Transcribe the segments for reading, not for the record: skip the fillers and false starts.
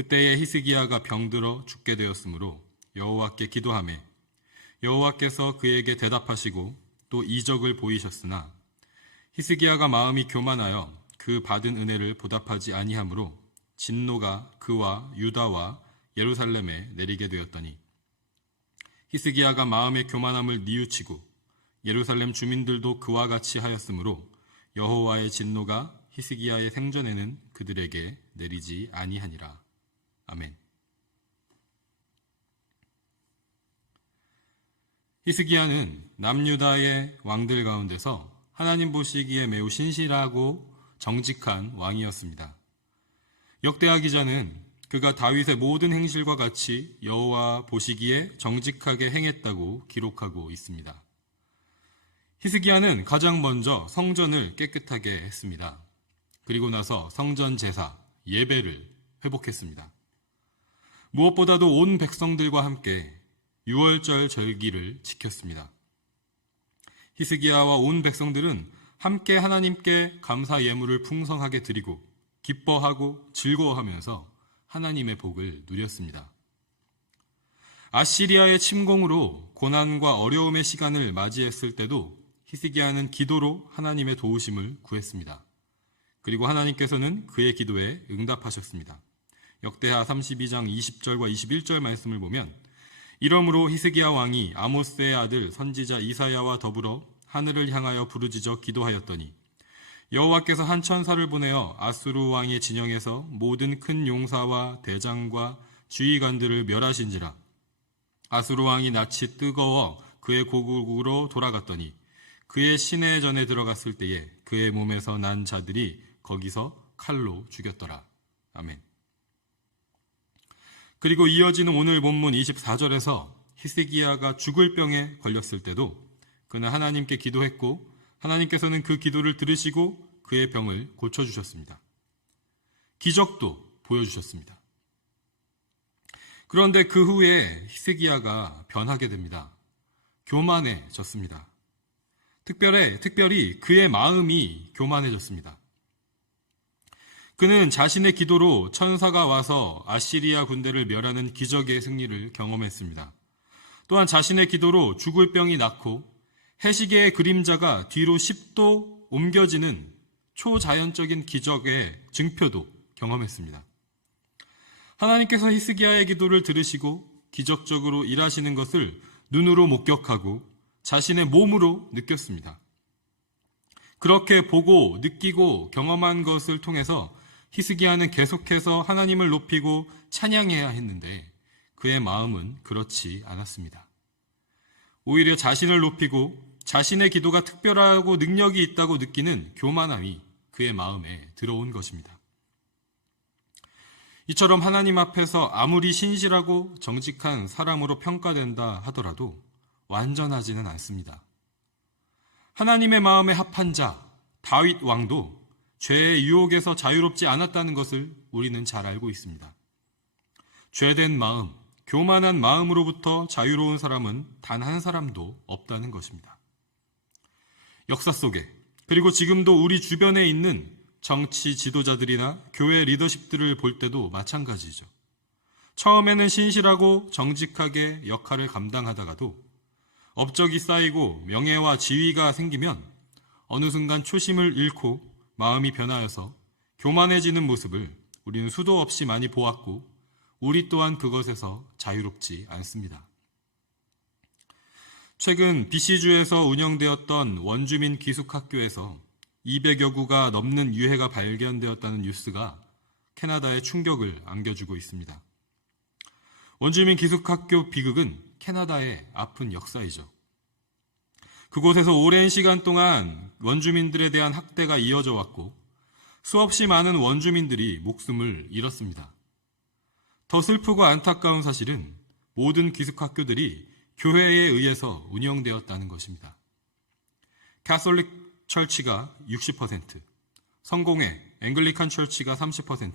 그때에 히스기야가 병들어 죽게 되었으므로 여호와께 기도하매 여호와께서 그에게 대답하시고 또 이적을 보이셨으나 히스기야가 마음이 교만하여 그 받은 은혜를 보답하지 아니하므로 진노가 그와 유다와 예루살렘에 내리게 되었더니 히스기야가 마음의 교만함을 뉘우치고 예루살렘 주민들도 그와 같이 하였으므로 여호와의 진노가 히스기야의 생전에는 그들에게 내리지 아니하니라. 아멘. 히스기야는 남유다의 왕들 가운데서 하나님 보시기에 매우 신실하고 정직한 왕이었습니다. 역대하 기자는 그가 다윗의 모든 행실과 같이 여호와 보시기에 정직하게 행했다고 기록하고 있습니다. 히스기야는 가장 먼저 성전을 깨끗하게 했습니다. 그리고 나서 성전 제사, 예배를 회복했습니다. 무엇보다도 온 백성들과 함께 유월절 절기를 지켰습니다. 히스기야와 온 백성들은 함께 하나님께 감사 예물을 풍성하게 드리고 기뻐하고 즐거워하면서 하나님의 복을 누렸습니다. 아시리아의 침공으로 고난과 어려움의 시간을 맞이했을 때도 히스기야는 기도로 하나님의 도우심을 구했습니다. 그리고 하나님께서는 그의 기도에 응답하셨습니다. 역대하 32장 20절과 21절 말씀을 보면 이러므로 히스기야 왕이 아모스의 아들 선지자 이사야와 더불어 하늘을 향하여 부르짖어 기도하였더니 여호와께서 한 천사를 보내어 아수르 왕의 진영에서 모든 큰 용사와 대장과 주의관들을 멸하신지라. 아수르 왕이 낯이 뜨거워 그의 고국으로 돌아갔더니 그의 시내전에 들어갔을 때에 그의 몸에서 난 자들이 거기서 칼로 죽였더라. 아멘. 그리고 이어지는 오늘 본문 24절에서 히스기야가 죽을 병에 걸렸을 때도 그는 하나님께 기도했고 하나님께서는 그 기도를 들으시고 그의 병을 고쳐주셨습니다. 기적도 보여주셨습니다. 그런데 그 후에 히스기야가 변하게 됩니다. 교만해졌습니다. 특별히 그의 마음이 교만해졌습니다. 그는 자신의 기도로 천사가 와서 아시리아 군대를 멸하는 기적의 승리를 경험했습니다. 또한 자신의 기도로 죽을 병이 낫고 해시계의 그림자가 뒤로 10도 옮겨지는 초자연적인 기적의 증표도 경험했습니다. 하나님께서 히스기야의 기도를 들으시고 기적적으로 일하시는 것을 눈으로 목격하고 자신의 몸으로 느꼈습니다. 그렇게 보고 느끼고 경험한 것을 통해서 히스기야는 계속해서 하나님을 높이고 찬양해야 했는데 그의 마음은 그렇지 않았습니다. 오히려 자신을 높이고 자신의 기도가 특별하고 능력이 있다고 느끼는 교만함이 그의 마음에 들어온 것입니다. 이처럼 하나님 앞에서 아무리 신실하고 정직한 사람으로 평가된다 하더라도 완전하지는 않습니다. 하나님의 마음에 합한 자 다윗 왕도 죄의 유혹에서 자유롭지 않았다는 것을 우리는 잘 알고 있습니다. 죄된 마음, 교만한 마음으로부터 자유로운 사람은 단 한 사람도 없다는 것입니다. 역사 속에 그리고 지금도 우리 주변에 있는 정치 지도자들이나 교회 리더십들을 볼 때도 마찬가지죠. 처음에는 신실하고 정직하게 역할을 감당하다가도 업적이 쌓이고 명예와 지위가 생기면 어느 순간 초심을 잃고 마음이 변하여서 교만해지는 모습을 우리는 수도 없이 많이 보았고 우리 또한 그것에서 자유롭지 않습니다. 최근 BC주에서 운영되었던 원주민 기숙학교에서 200여 구가 넘는 유해가 발견되었다는 뉴스가 캐나다에 충격을 안겨주고 있습니다. 원주민 기숙학교 비극은 캐나다의 아픈 역사이죠. 그곳에서 오랜 시간 동안 원주민들에 대한 학대가 이어져 왔고 수없이 많은 원주민들이 목숨을 잃었습니다. 더 슬프고 안타까운 사실은 모든 기숙학교들이 교회에 의해서 운영되었다는 것입니다. 캐톨릭 철치가 60%, 성공회 앵글리칸 철치가 30%,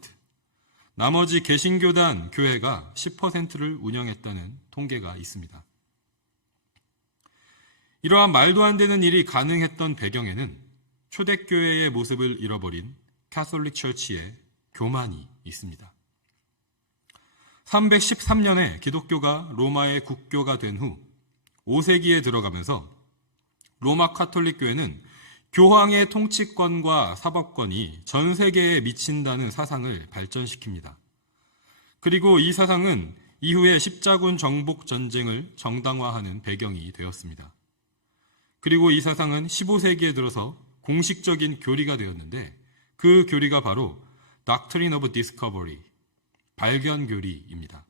나머지 개신교단 교회가 10%를 운영했다는 통계가 있습니다. 이러한 말도 안 되는 일이 가능했던 배경에는 초대교회의 모습을 잃어버린 캐톨릭 철치의 교만이 있습니다. 313년에 기독교가 로마의 국교가 된 후 5세기에 들어가면서 로마 카톨릭 교회는 교황의 통치권과 사법권이 전 세계에 미친다는 사상을 발전시킵니다. 그리고 이 사상은 이후에 십자군 정복 전쟁을 정당화하는 배경이 되었습니다. 그리고 이 사상은 15세기에 들어서 공식적인 교리가 되었는데 그 교리가 바로 Doctrine of Discovery, 발견 교리입니다.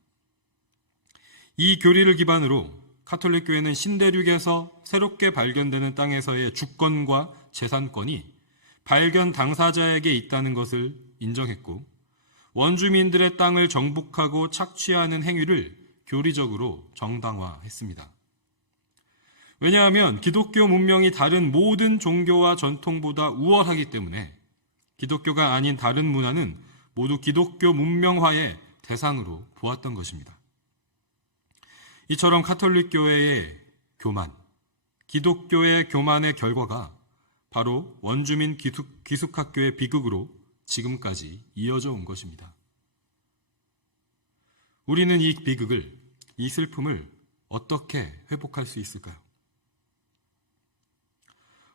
이 교리를 기반으로 카톨릭 교회는 신대륙에서 새롭게 발견되는 땅에서의 주권과 재산권이 발견 당사자에게 있다는 것을 인정했고 원주민들의 땅을 정복하고 착취하는 행위를 교리적으로 정당화했습니다. 왜냐하면 기독교 문명이 다른 모든 종교와 전통보다 우월하기 때문에 기독교가 아닌 다른 문화는 모두 기독교 문명화의 대상으로 보았던 것입니다. 이처럼 카톨릭 교회의 교만, 기독교의 교만의 결과가 바로 원주민 기숙학교의 비극으로 지금까지 이어져 온 것입니다. 우리는 이 비극을, 이 슬픔을 어떻게 회복할 수 있을까요?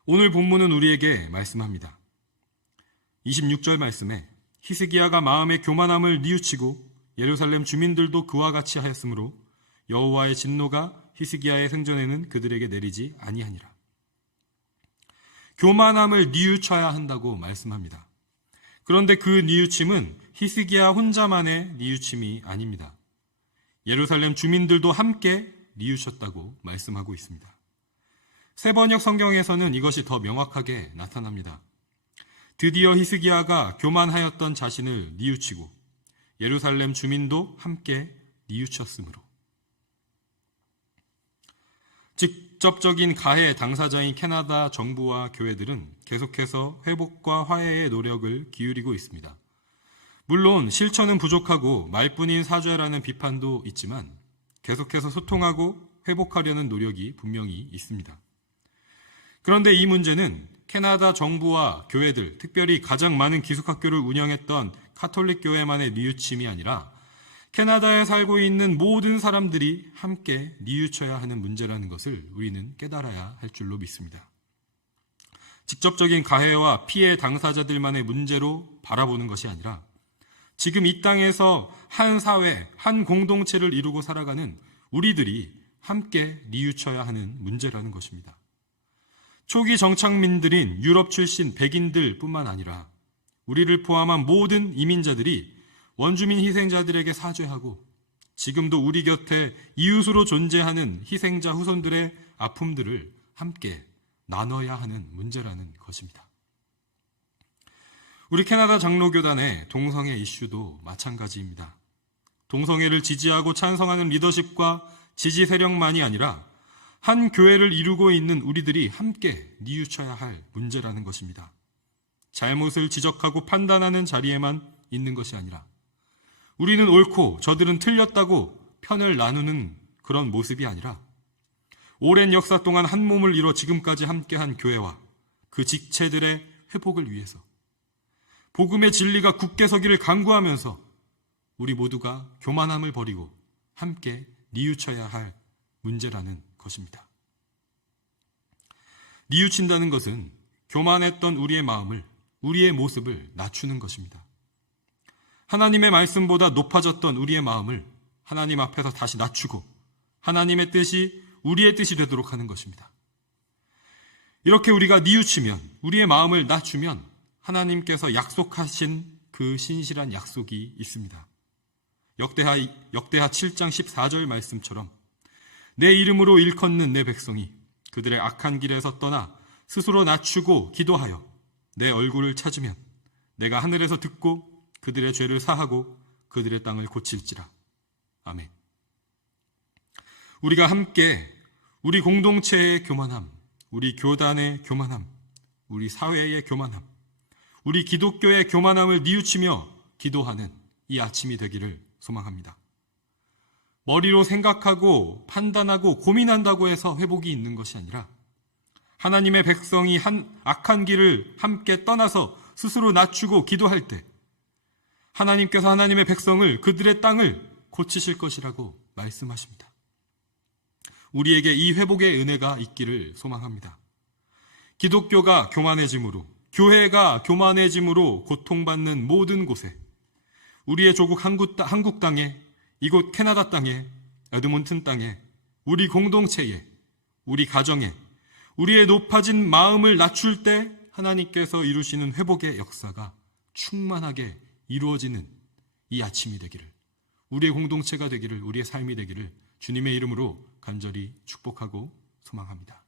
오늘 본문은 우리에게 말씀합니다. 26절 말씀에 히스기야가 마음의 교만함을 뉘우치고 예루살렘 주민들도 그와 같이 하였으므로 여호와의 진노가 히스기야의 생전에는 그들에게 내리지 아니하니라. 교만함을 뉘우쳐야 한다고 말씀합니다. 그런데 그 뉘우침은 히스기야 혼자만의 뉘우침이 아닙니다. 예루살렘 주민들도 함께 뉘우쳤다고 말씀하고 있습니다. 새번역 성경에서는 이것이 더 명확하게 나타납니다. 드디어 히스기야가 교만하였던 자신을 뉘우치고 예루살렘 주민도 함께 뉘우쳤으므로. 직접적인 가해 당사자인 캐나다 정부와 교회들은 계속해서 회복과 화해의 노력을 기울이고 있습니다. 물론 실천은 부족하고 말뿐인 사죄라는 비판도 있지만 계속해서 소통하고 회복하려는 노력이 분명히 있습니다. 그런데 이 문제는 캐나다 정부와 교회들, 특별히 가장 많은 기숙학교를 운영했던 카톨릭 교회만의 뉘우침이 아니라 캐나다에 살고 있는 모든 사람들이 함께 뉘우쳐야 하는 문제라는 것을 우리는 깨달아야 할 줄로 믿습니다. 직접적인 가해와 피해 당사자들만의 문제로 바라보는 것이 아니라 지금 이 땅에서 한 사회, 한 공동체를 이루고 살아가는 우리들이 함께 뉘우쳐야 하는 문제라는 것입니다. 초기 정착민들인 유럽 출신 백인들 뿐만 아니라 우리를 포함한 모든 이민자들이 원주민 희생자들에게 사죄하고 지금도 우리 곁에 이웃으로 존재하는 희생자 후손들의 아픔들을 함께 나눠야 하는 문제라는 것입니다. 우리 캐나다 장로교단의 동성애 이슈도 마찬가지입니다. 동성애를 지지하고 찬성하는 리더십과 지지 세력만이 아니라 한 교회를 이루고 있는 우리들이 함께 뉘우쳐야 할 문제라는 것입니다. 잘못을 지적하고 판단하는 자리에만 있는 것이 아니라 우리는 옳고 저들은 틀렸다고 편을 나누는 그런 모습이 아니라 오랜 역사 동안 한 몸을 이뤄 지금까지 함께한 교회와 그 직체들의 회복을 위해서 복음의 진리가 굳게 서기를 간구하면서 우리 모두가 교만함을 버리고 함께 뉘우쳐야 할 문제라는 것입니다. 뉘우친다는 것은 교만했던 우리의 마음을, 우리의 모습을 낮추는 것입니다. 하나님의 말씀보다 높아졌던 우리의 마음을 하나님 앞에서 다시 낮추고 하나님의 뜻이 우리의 뜻이 되도록 하는 것입니다. 이렇게 우리가 뉘우치면, 우리의 마음을 낮추면 하나님께서 약속하신 그 신실한 약속이 있습니다. 역대하 7장 14절 말씀처럼 내 이름으로 일컫는 내 백성이 그들의 악한 길에서 떠나 스스로 낮추고 기도하여 내 얼굴을 찾으면 내가 하늘에서 듣고 그들의 죄를 사하고 그들의 땅을 고칠지라. 아멘. 우리가 함께 우리 공동체의 교만함, 우리 교단의 교만함, 우리 사회의 교만함, 우리 기독교의 교만함을 뉘우치며 기도하는 이 아침이 되기를 소망합니다. 머리로 생각하고 판단하고 고민한다고 해서 회복이 있는 것이 아니라 하나님의 백성이 악한 길을 함께 떠나서 스스로 낮추고 기도할 때 하나님께서 하나님의 백성을, 그들의 땅을 고치실 것이라고 말씀하십니다. 우리에게 이 회복의 은혜가 있기를 소망합니다. 기독교가 교만해짐으로, 교회가 교만해짐으로 고통받는 모든 곳에, 우리의 조국 한국 땅에, 이곳 캐나다 땅에, 에드몬튼 땅에, 우리 공동체에, 우리 가정에, 우리의 높아진 마음을 낮출 때 하나님께서 이루시는 회복의 역사가 충만하게 이루어지는 이 아침이 되기를, 우리의 공동체가 되기를, 우리의 삶이 되기를 주님의 이름으로 간절히 축복하고 소망합니다.